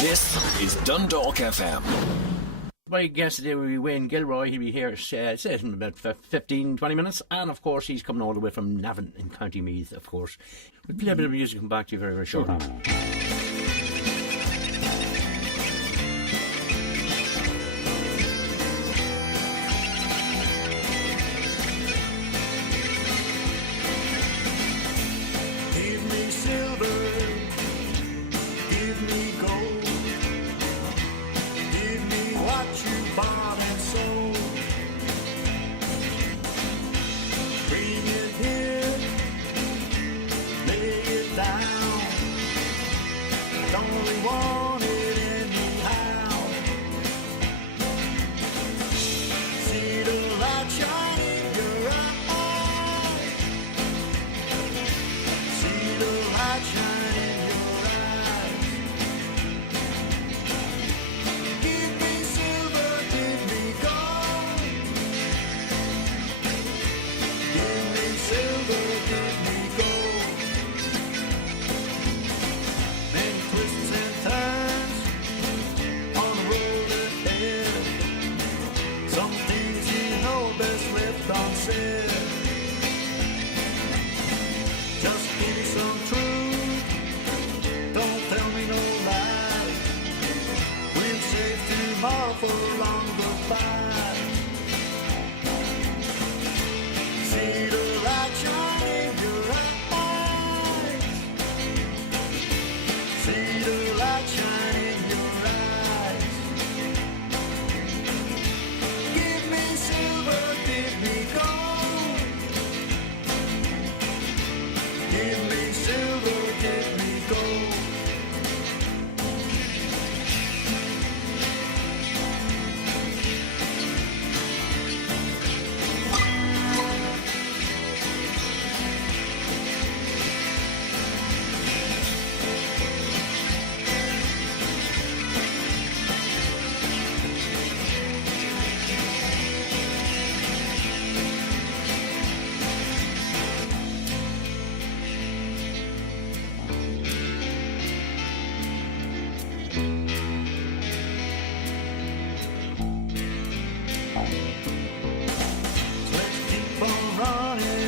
This is Dundalk FM. My guest today will be Wayne Gilroy. He'll be here in about 15, 20 minutes. And of course, he's coming all the way from Navan in County Meath, of course. We'll play a bit of music and come back to you very, very shortly. Give me silver, give me gold, give me what you bought and sold. Bring it here, lay it down. Don't really want it anyhow. See the light shine in your eyes. See the light shine in your eyes. Give me silver, give me gold. Give me silver, give me gold. Then twists and turns on the road ahead. Some things you know best left unsaid. Just give me some truth, don't tell me no lies. We'll save tomorrow for a long goodbye. See the light shine in your eyes. See the light shine in your eyes. Give me silver, give me gold. Give me silver, give me gold. Let's keep on running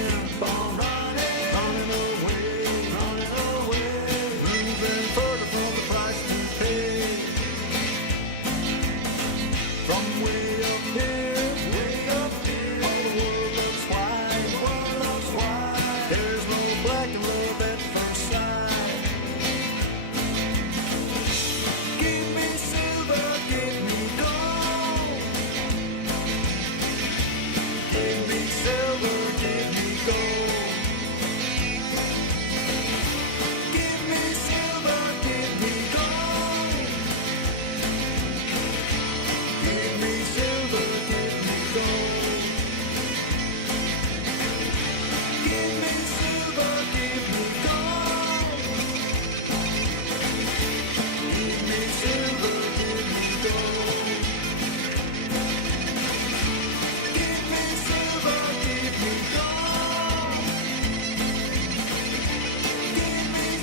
away, moving further from the price to pay. From way up here, all the world looks white, There's no black and love at first sight. Give me silver, give me gold. Give me silver, give me gold. Give me silver, give me gold. Give me silver, give me gold. Give me silver, give me gold. Give me silver, give me gold. Give me silver, give me gold. Give me silver,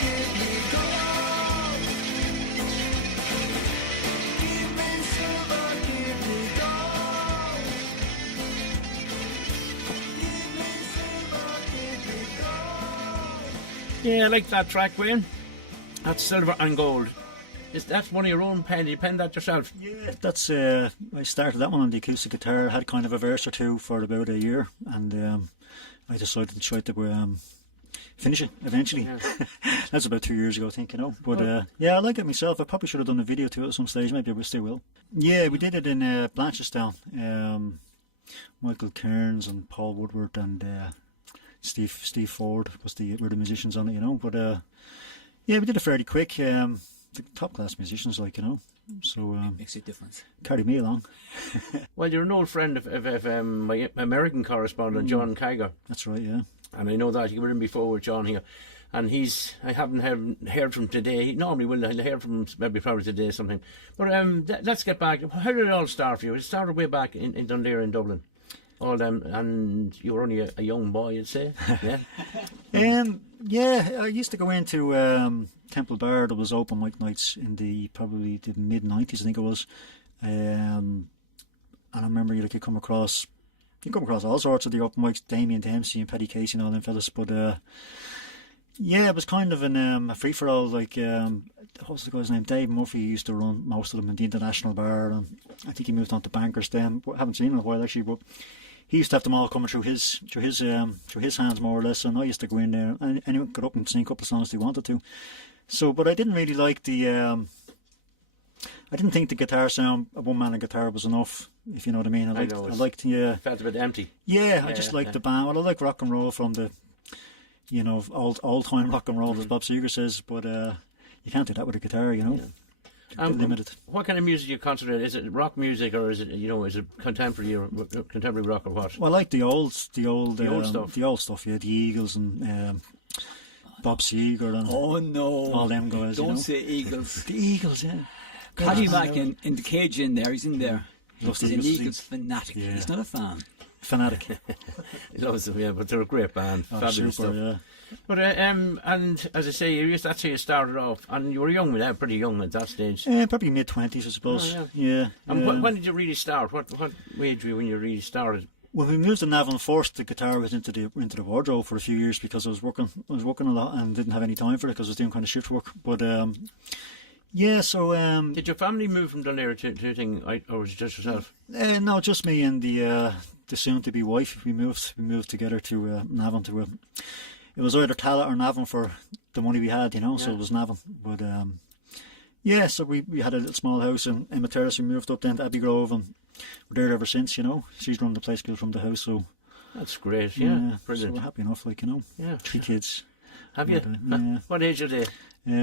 give me gold. Give me silver, give me gold. Give me silver, give me gold. Yeah, I like that track, Wayne. That's Silver and Gold. Is that one of your own pen? You penned that yourself? Yeah, that's I started that one on the acoustic guitar. Had kind of a verse or two for about a year, and I decided to try to finish it eventually. Yeah. That's about 2 years ago, I think, you know. But yeah, I like it myself. I probably should have done a video to it at some stage. Maybe I still will. Yeah, we did it in Blanchardstown. Michael Kearns and Paul Woodward and Steve Ford were the musicians on it, you know. But yeah, we did it fairly quick. Top class musicians, like, you know. So Makes a difference. carried me along. Well, you're an old friend of my American correspondent, John Kiger. That's right, yeah. And I know that you were in before with John here. And I haven't heard from today. He normally will. I'll hear from him maybe probably today or something. But let's get back. How did it all start for you? It started way back in Dundee in Dublin. all them, and you were only a young boy, you'd say. Yeah. Yeah, I used to go into Temple Bar. There was open mic nights in probably the mid '90s, I think it was. And I remember you come across all sorts of the open mics, Damien Dempsey and Paddy Casey and all them fellas. But yeah, it was kind of a free for all. Like what was the guy's name? Dave Murphy used to run most of them in the International Bar, and I think he moved on to Bankers then. I haven't seen him in a while actually, but he used to have them all coming through his hands more or less. And I used to go in there and anyone could up and sing a couple of songs they wanted to. So, but I didn't really like the. I didn't think the guitar sound, a one-man guitar, was enough, if you know what I mean. I liked yeah. Felt a bit empty. Yeah, I just liked the band. Well, I like rock and roll from the, old-time rock and roll, as Bob Seger says, but you can't do that with a guitar, Yeah. Limited. What kind of music do you concentrate? Is it rock music, or is it contemporary rock, or what? Well, I like the old stuff. The old stuff, yeah, the Eagles and Bob Seger and Oh no! all them guys. Don't say Eagles. The Eagles, yeah. Paddy back in the cage in there. He's in there. Loves He's the an Eagles. Eagles fanatic. Yeah. He's not a fan. Fanatic. He loves them, yeah, but they're a great band. Oh, Fabulous super, stuff. yeah. But and as I say, that's how you started off, and you were young, pretty young at that stage. Probably mid-20s, I suppose. Oh, yeah. And when did you really start? What age were you when you really started? When we moved to Navan first, the guitar was into the wardrobe for a few years because I was working a lot and didn't have any time for it because I was doing kind of shift work. But yeah, so did your family move from Dunleary to thing, or was it just yourself? No, just me and the soon-to-be wife. We moved together to Navan. It was either Tallaght or Navan for the money we had, so it was Navan. But yeah, so we had a little small house in Emma Terrace. We moved up then to Abbey Grove and we're there ever since. She's run the place from the house, so that's great. Yeah, so brilliant. we're happy enough, Yeah, 3 kids. Have you? Yeah. What age are they?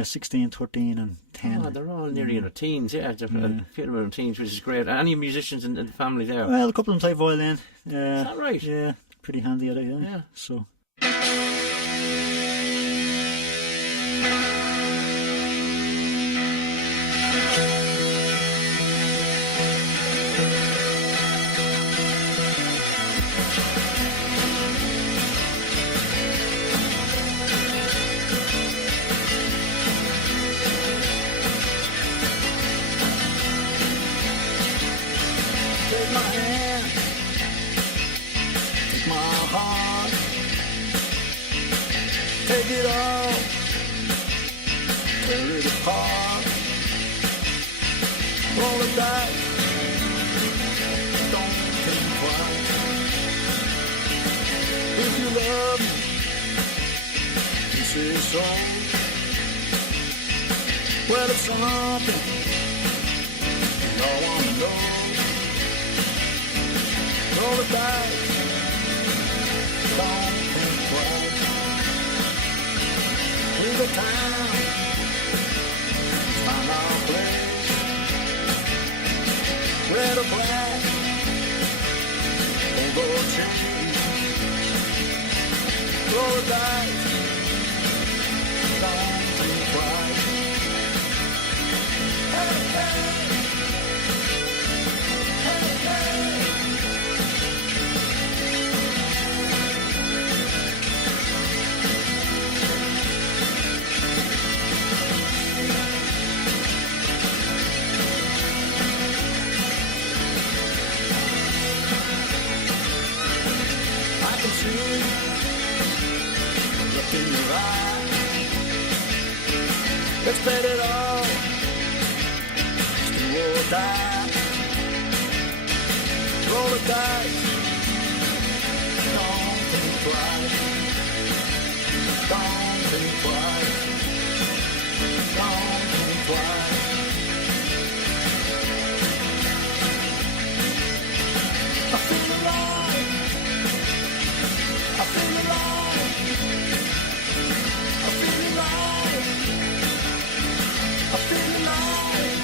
16, 13 and 10. Oh, they're all nearly in their teens, yeah. They're a few of them in their teens, which is great. Any musicians in the family there? Well, a couple of them play violin. Is that right? Yeah, pretty handy at it, Yeah. So. Take my hand, take my heart, take it all, tear it apart, roll the dice, don't think twice. If you love me, you say so. Well, it's something you all wanna know. Roll the dice, don't think twice. Leave the town, find our place. Red or black, old or change. Roll the dice, don't think twice. Hey, hey, hey, hey. I can see the look in your eye. Let's bet it all, do or die. Roll the dice, don't think twice. Don't think twice. Don't think twice. I feel alive. I feel alive. I feel alive. I feel alive.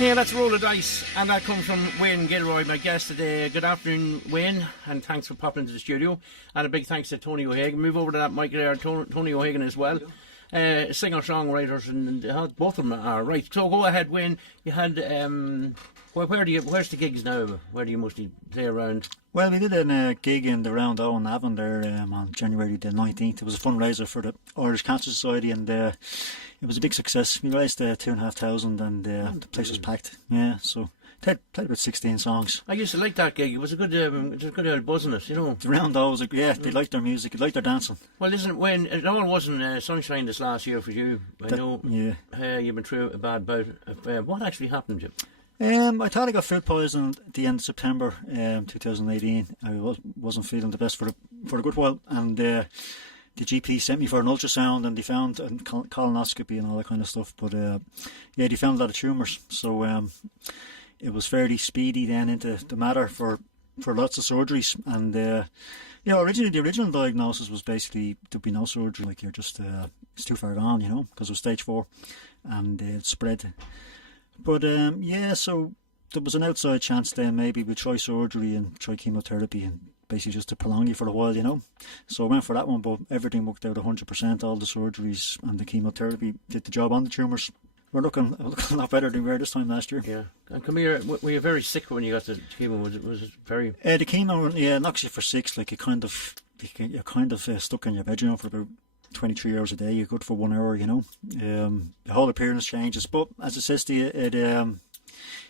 Yeah, let's roll the dice. And that comes from Wayne Gilroy, my guest today. Good afternoon, Wayne, and thanks for popping into the studio. And a big thanks to Tony O'Hagan. Move over to that mic there, Tony O'Hagan as well. Singer-songwriters, and both of them are right. So go ahead, Wayne. You had where's the gigs now? Where do you mostly play around? Well, we did a gig in the Round O in Avon there on January the 19th. It was a fundraiser for the Irish Cancer Society, and it was a big success. We raised 2,500 and the place was packed. Yeah, so played about 16 songs. I used to like that gig. It was a good old buzz in it, you know. The Round O was they liked their music, they liked their dancing. Well, listen, Wayne, it all wasn't sunshine this last year for you. I know you've been through a bad bout. What actually happened to you? I thought I got food poisoning at the end of September 2018. I wasn't feeling the best for a good while, and the GP sent me for an ultrasound, and they found colonoscopy and all that kind of stuff. But they found a lot of tumours, so it was fairly speedy then into the matter for lots of surgeries. And originally the original diagnosis was basically there'd be no surgery, like you're just it's too far gone, because it was stage 4 and it spread. But so there was an outside chance then maybe we'd try surgery and try chemotherapy and basically just to prolong you for a while, So I went for that one, but everything worked out 100%. All the surgeries and the chemotherapy did the job on the tumours. We're looking a lot better than we were this time last year. Yeah. And come here, were you very sick when you got the chemo? Was it very... The chemo, knocks you for 6. Like you're kind of stuck in your bed, for about 23 hours a day. You're good for 1 hour, The whole appearance changes. But as it says to you,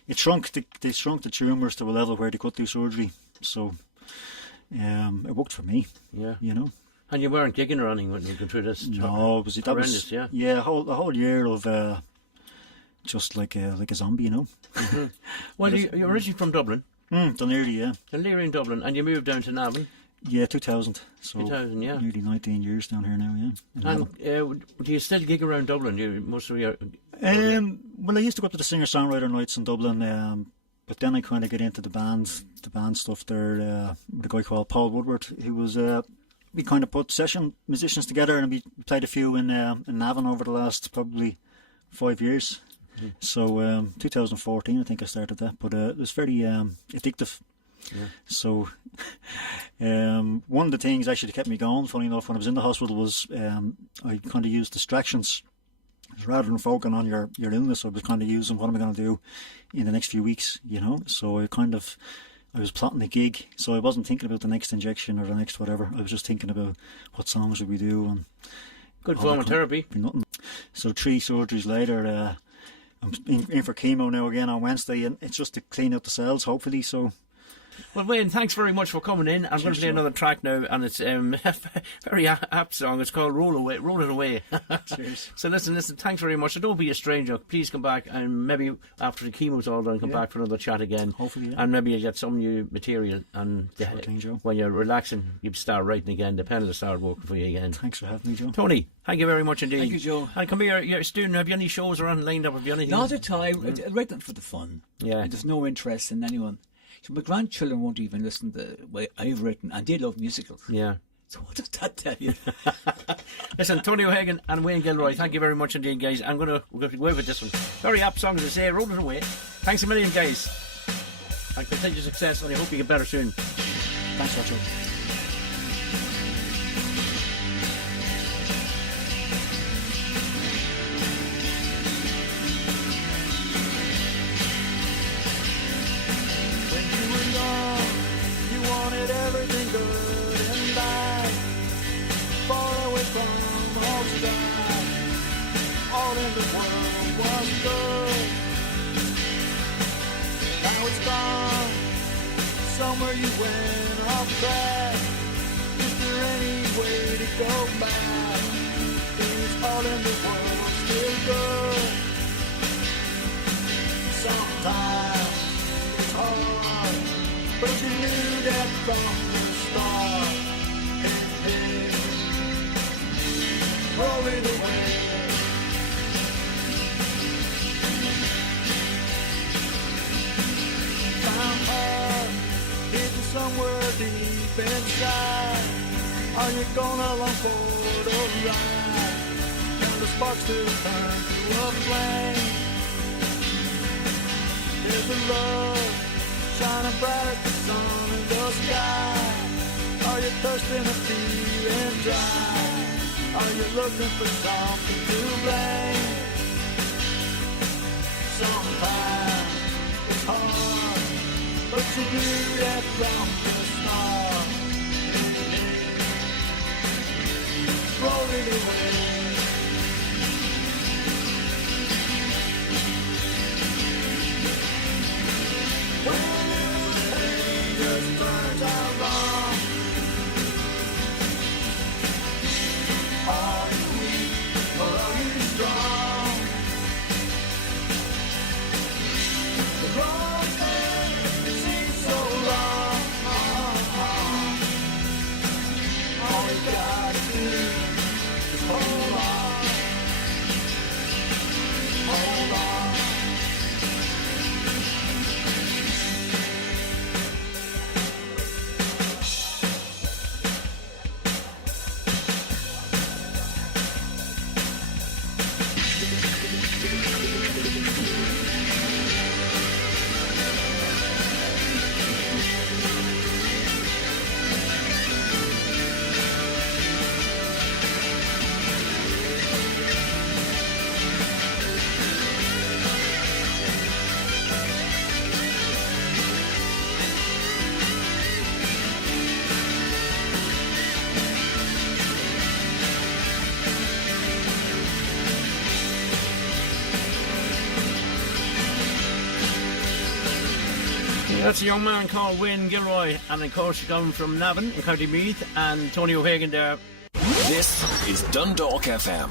it shrunk the tumours to a level where they could do surgery. So it worked for me. Yeah. And you weren't gigging or anything when you went through this? No, that was yeah. Yeah, the whole year of just like a zombie, Mm-hmm. Well, you're originally from Dublin. Dunleary, yeah. Dunleary in Dublin, and you moved down to Navan. Yeah, 2000. So 2000, yeah. Nearly 19 years down here now, yeah. And do you still gig around Dublin? Most of your... Well, I used to go up to the singer-songwriter nights in Dublin, but then I kind of get into the band stuff there with a guy called Paul Woodward, who was... we kind of put session musicians together, and we played a few in Navan over the last probably 5 years. Mm-hmm. So 2014 I think I started that, but it was very addictive. Yeah. So one of the things actually that kept me going, funny enough, when I was in the hospital was I kind of used distractions. Rather than focusing on your illness, I was kind of using what am I going to do in the next few weeks, So I was plotting a gig, so I wasn't thinking about the next injection or the next whatever. I was just thinking about what songs would we do. And good form of therapy. So 3 surgeries later, I'm in for chemo now again on Wednesday, and it's just to clean out the cells, hopefully. So. Well, Wayne, thanks very much for coming in. I'm going to play another track now, and it's a very apt song. It's called Roll It Away. Cheers. So listen, thanks very much. So don't be a stranger. Please come back, and maybe after the chemo's all done, come back for another chat again. Hopefully, yeah. And maybe you'll get some new material, and when you're relaxing, you start writing again. The pen will start working for you again. Thanks for having me, Joe. Tony, thank you very much indeed. Thank you, Joe. And come here, you're a student. Have you any shows around lined up? Have you anything? Not at all. I write them for the fun. Yeah. There's no interest in anyone. So my grandchildren won't even listen to the way I've written, and they love musicals. Yeah. So what does that tell you? Listen, Tony O'Hagan and Wayne Gilroy, thank you very much indeed, guys. We're going to go with this one. Very apt song, as I say. Roll It Away. Thanks a million, guys. And continued success, and I hope you get better soon. Thanks, Roger. Everything good and bad, far away from all strife. All in the world was good. Now it's gone. Somewhere you went off track. Is there any way to go back? Is all in the world still good? Sometimes it's hard, but you knew that from the start. Hey, roll it away. somewhere deep inside. Are you gonna long for the ride? Can the sparks still turn to a flame? Is the love shining bright as the sun in the sky? Are you thirsting or feeling dry? Are you looking for something to blame? Sometimes it's hard, but you knew that from the start. Rolling away. When everything just turns out wrong, are you weak or are you strong? The wrong thing seems so wrong. All you gotta do is hold on. Hold on. That's a young man called Wayne Gilroy, and of course he comes from Navan in County Meath, and Tony O'Hagan there. This is Dundalk FM.